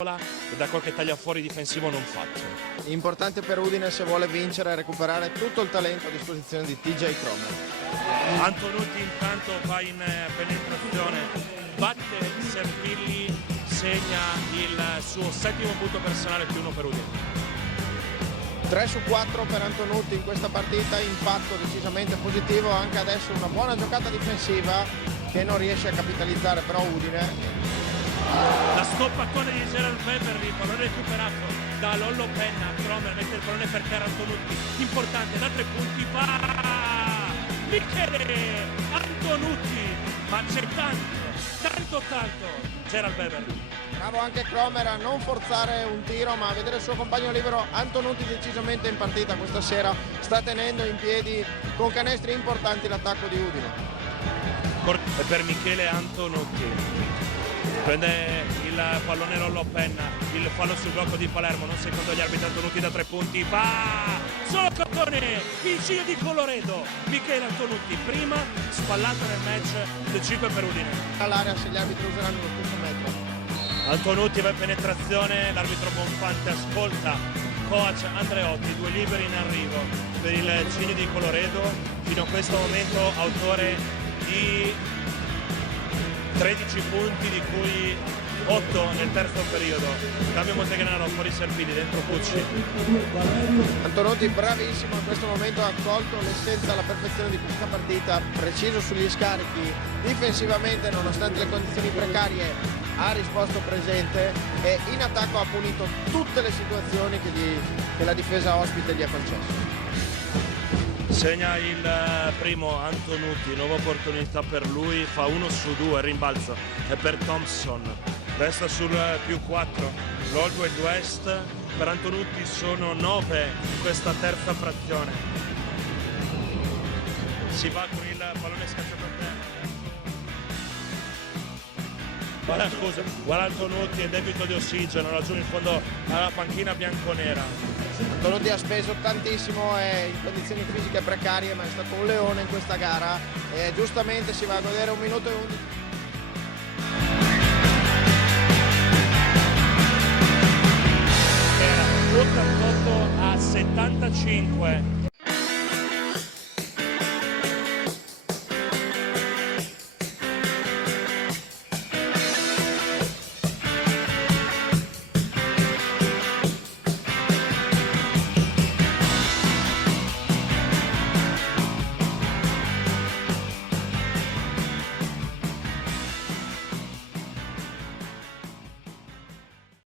e da qualche tagliafuori difensivo non fatto. Importante per Udine se vuole vincere e recuperare tutto il talento a disposizione di TJ Cromer. Antonutti intanto va in penetrazione, batte Serpilli, segna il suo 7° punto personale più 1 per Udine. 3 su 4 per Antonutti in questa partita, impatto decisamente positivo, anche adesso una buona giocata difensiva che non riesce a capitalizzare però Udine. La stoppatone di Gerald Weber, il pallone recuperato da Lollo Penna, Cromer mette il pallone per terra, Antonutti, importante, da 3 punti, va Michele Antonutti, ma c'è tanto Gerald Weber. Bravo anche Cromer a non forzare un tiro ma a vedere il suo compagno libero. Antonutti decisamente in partita questa sera, sta tenendo in piedi con canestri importanti l'attacco di Udine. E per Michele Antonutti prende il pallone Lollo Penna, il fallo sul blocco di Palermo, non secondo gli arbitri. Antonutti da 3 punti, va solo Cottone, il Cigno di Colloredo, Michele Antonutti, prima spallata nel match del 5 per Udine. All'area se gli arbitri useranno lo stesso metro. Antonutti va in penetrazione, l'arbitro Bonfante ascolta coach Andreotti, 2 liberi in arrivo per il Cigno di Colloredo, fino a questo momento autore di 13 punti di cui 8 nel terzo periodo. Cambio Montegranaro, fuori Serpilli, dentro Pucci. Antonutti bravissimo in questo momento, ha colto l'essenza alla perfezione di questa partita, preciso sugli scarichi, difensivamente nonostante le condizioni precarie ha risposto presente e in attacco ha punito tutte le situazioni che la difesa ospite gli ha concesso. Segna il primo Antonutti, nuova opportunità per lui, fa 1 su 2, rimbalzo è per Thompson, resta sul più 4, l'Oldwood West per Antonutti sono 9 in questa terza frazione. Si va con il pallone scacciato a terra. Guarda Antonutti, è debito di ossigeno laggiù in fondo alla panchina bianconera. Antonutti ha speso tantissimo, è in condizioni fisiche precarie ma è stato un leone in questa gara e giustamente si va a godere 1 minuto e 11. Era 88 a 75